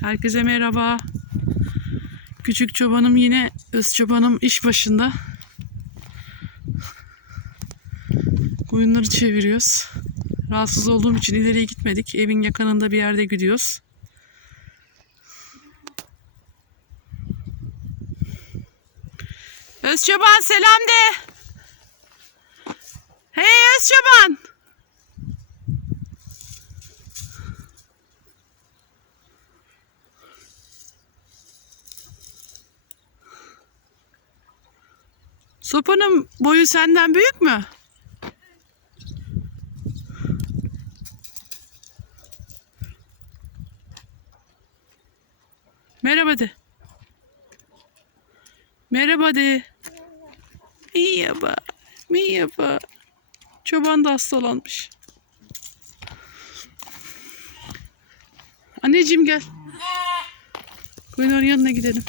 Herkese merhaba. Küçük çobanım yine öz çobanım iş başında. Koyunları çeviriyoruz. Rahatsız olduğum için ileriye gitmedik. Evin yakınında bir yerde gidiyoruz. Özçoban selam de. Hey Özçoban. Sopanın boyu senden büyük mü? Merhaba de. Merhaba de. Merhaba. Merhaba. Çoban da hastalanmış. Anneciğim gel. Koyunların yanına gidelim.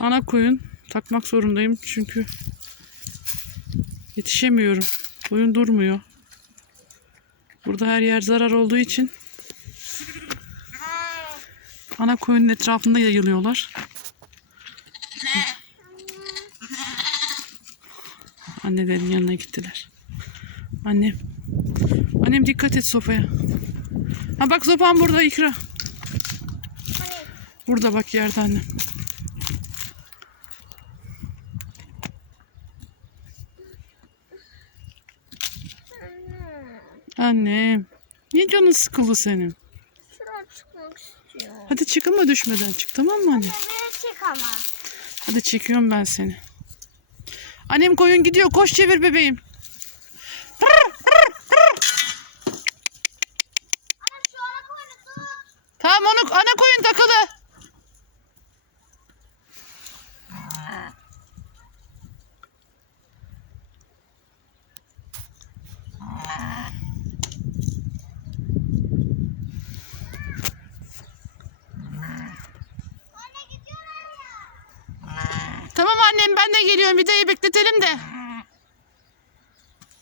Ana koyun takmak zorundayım çünkü yetişemiyorum. Koyun durmuyor. Burada her yer zarar olduğu için ana koyunun etrafında yayılıyorlar. Annelerin yanına gittiler. Annem. Annem dikkat et sopaya. Ha bak sopan burada ikra. Burada bak yerde annem. Annem. Niye canın sıkıldı senin? Şuraya çıkmak istiyorum. Hadi çık ama düşmeden çık tamam mı anne? Buraya çık ama. Hadi çekiyorum ben seni. Annem koyun gidiyor koş çevir bebeğim. Tamam onu ana koyun takılı. Ben de geliyorum de bekletelim de.